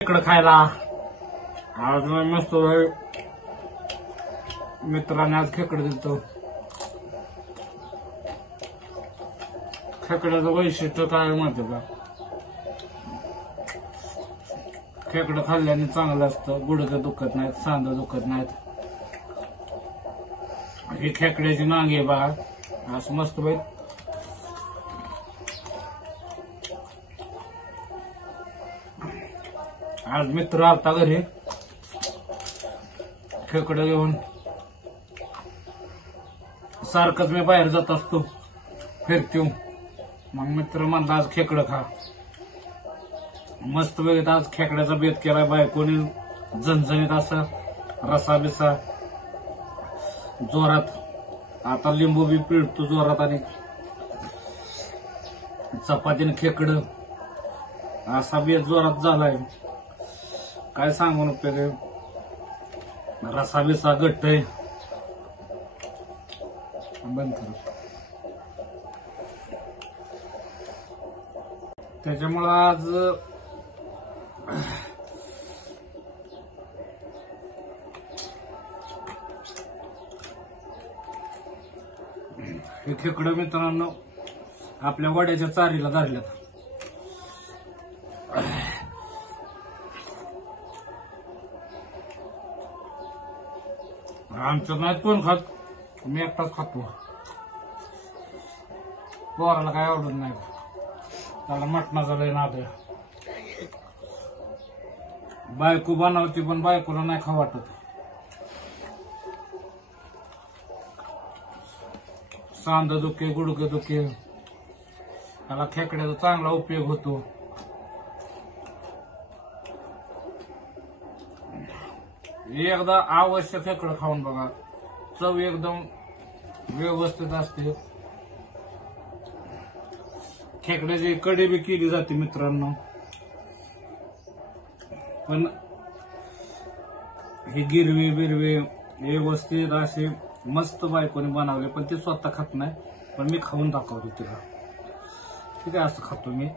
खेकडं खायला आज मस्त मित्राने आज खेकडं दिलं. खेकड्याचं वैशिष्ट्य काय माहिती का? खेकडं खाल्ल्याने चांगलं असतं. गुडघे दुखत नाहीत, सांधं दुखत नाहीत. ही खेकड्याची नांगी आहे बघा, असं मस्त बाई. आज मित्र आलता घरी खेकडं घेऊन. सारखंच मी बाहेर जात असतो फिरतो. मग मित्र म्हणला आज खेकडं खा. मस्त बघित आज खेकड्याचा बेत केला बायकोनी. झणझणीत असा रसा बिसा जोरात. आता लिंबू बी पिळतो जोरात आणि चपातीने खेकडं असा बेत जोरात झालाय. काय सांगून उपयोग आहे. रसा बिसा घट्ट आहे. बंद कर. त्याच्यामुळं आज हे खेकडं मित्रांनो आपल्या वड्याच्या चारीला धरल्यात. आमचं नाही कोण खात, मी एकटाच खातो. पोराला काय आवडत नाही, त्याला मटणाचा लय नाद आहे. बायको बनवती पण बायकोला नाही खाऊ वाटत. सांधं दुखे, गुडघे दुखे, त्याला खेकड्याचा चांगला उपयोग होतो. एकदा आवश्यक खेकडं खाऊन बघा, चव एकदम व्यवस्थित असते. खेकड्याची कढी बी केली जाते मित्रांनो. पण हे गिरवी बिरवे व्यवस्थित असे मस्त बायकोने बनवले. पण ते स्वतः खात नाही, पण मी खाऊन दाखवतो तिला. ठीक आहे, असं खातो मी.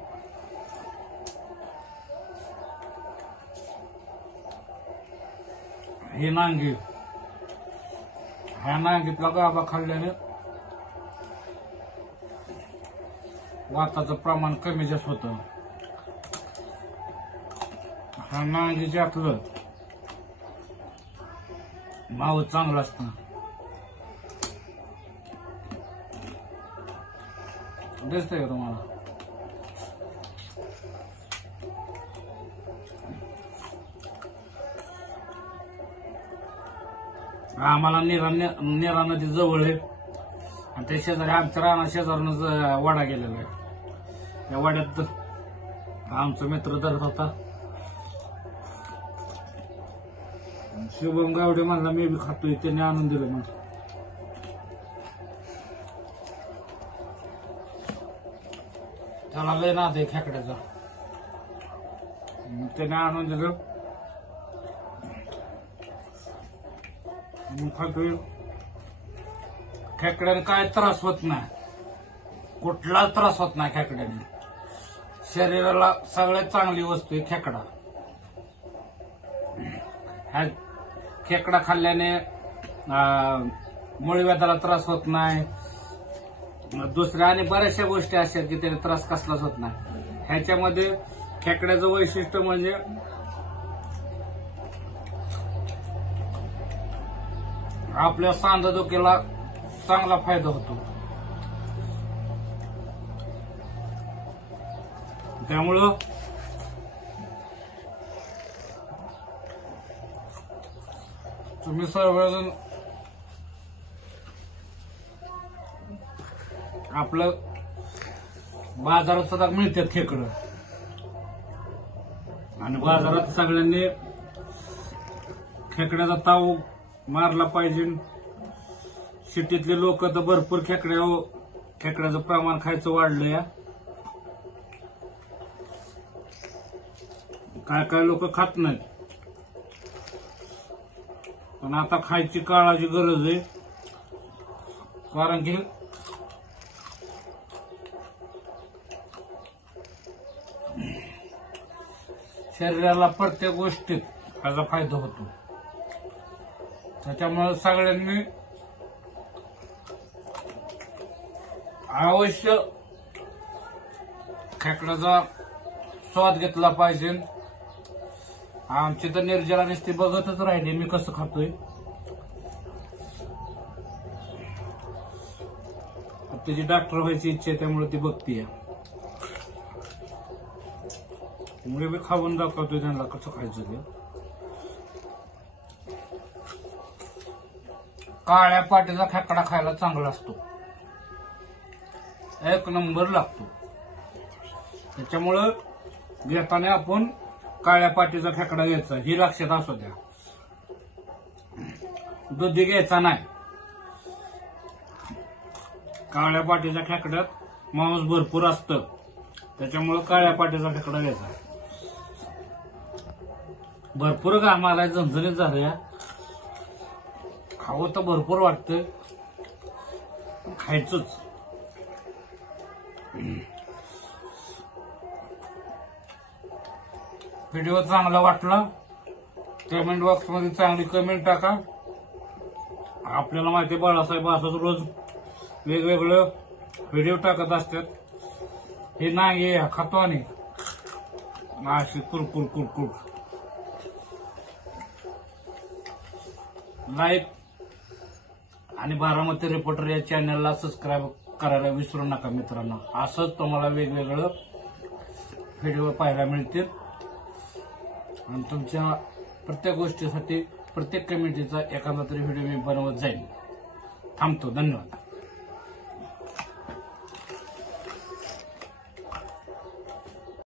हे नांगी, ह्या नांगीतला गाभा खाल्ल्याने वाताचं प्रमाण कमी जास्त होतं. ह्या नांगीच्यातलं माव चांगलं असतं. दिसतंय का तुम्हाला? आम्हाला निरा नदी जवळ आहे आणि त्या शेजारी आमच्या राणा शेजारूनच वाडा गेलेला आहे. या वाड्यात आमचा मित्र धरत होता. शुभम गावडे म्हणला मी बी खातोय, त्याने आणून दिलं. मग त्याला लय नाद आहे खेकड्याचा, त्याने आणून दिलं. खातोय. खेकड्याने काय त्रास होत नाही, कुठला त्रास होत नाही खेकड्याने. शरीराला सगळ्यात चांगली वस्तू आहे खेकडा. ह्या खेकडा खाल्ल्याने मूळव्याधाला त्रास होत नाही. दुसऱ्या आणि बऱ्याचशा गोष्टी अशा की त्याने त्रास कसलाच होत नाही. ह्याच्यामध्ये खेकड्याचं वैशिष्ट्य म्हणजे आपल्या सांधेदुखीला चांगला फायदा होतो. त्यामुळं तुम्ही सर्वजण आपलं बाजारात सुद्धा मिळतात खेकडं आणि बाजारात सगळ्यांनी खेकड्याचा ताव मारला पाहिजे. सिटीतले लोक तर भरपूर खेकड्याचं प्रमाण खायचं वाढलंय. काय काय लोक खात नाहीत, पण आता खायची काळाची गरज आहे. कारण की शरीराला प्रत्येक गोष्टीत त्याचा फायदा होतो. त्याच्यामुळे सगळ्यांनी अवश्य खेकड्याचा स्वाद घेतला पाहिजे. आमची तर निर्जला नुसती बघतच राहिली मी कसं खातोय. तिची डॉक्टर व्हायची इच्छा आहे त्यामुळे ती बघतीये. त्यामुळे मी खाऊन दाखवतोय त्यांना कसं खायचं ते. काळ्या पाटीचा खेकडा खायला चांगला असतो, एक नंबर लागतो. त्याच्यामुळं घेताना आपण काळ्या पाटीचा खेकडा घ्यायचा ही लक्षात असू द्या. दुधी घ्यायचा नाही. काळ्या पाटीच्या खेकड्यात मांस भरपूर असतं, त्याच्यामुळे काळ्या पाटीचा खेकडा घ्यायचा. भरपूर घाम आलाय, झणझणीत झालं. खावं तर भरपूर वाटतं, खायचंच. व्हिडिओ चांगला वाटला कमेंट बॉक्स मध्ये चांगली कमेंट टाका. आपल्याला माहिती आहे बाळासाहेब असंच रोज वेगवेगळं व्हिडिओ टाकत असतात. हे नाही खातो आणि अशी कुरकुर कुरकुर. लाईक आणि बारामती रिपोर्टर या चॅनलला सबस्क्राईब करायला विसरू नका मित्रांनो. असंच तुम्हाला वेगवेगळं व्हिडिओ पाहायला मिळतील आणि तुमच्या प्रत्येक गोष्टीसाठी प्रत्येक कमिटीचा एखादा तरी व्हिडिओ मी बनवत जाईल. थांबतो. धन्यवाद.